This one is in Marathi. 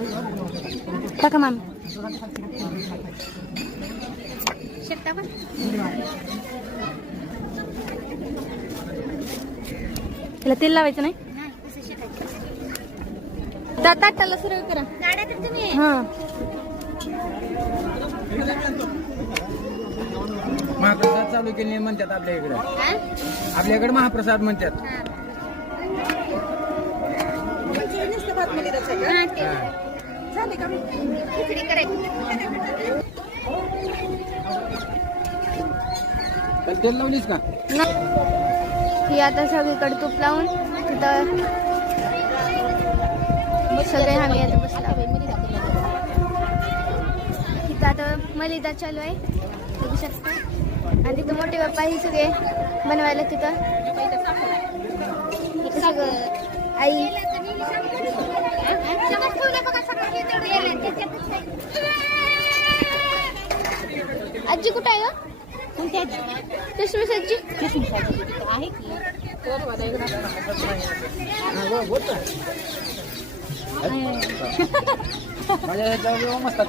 टाका मामी शकता पण त्याला तेल लावायचं नाही ताटाला सरळ करा हा महाप्रसाद चालू केले म्हणतात आपल्याकडे महाप्रसाद म्हणतात. तेल लावलीस का ही आता सगळीकडे तूप लावून तिथं सगळे आम्ही आता बसला तिथं आता मलिदा चालू आहे बघू शकता आणि तिथं मोठे बाप्पा ही सगळे बनवायला तिथं सगळं आई आजी कुठं आहे का किसमिस आजी आहे की माझ्या ह्याच्यावर मस्त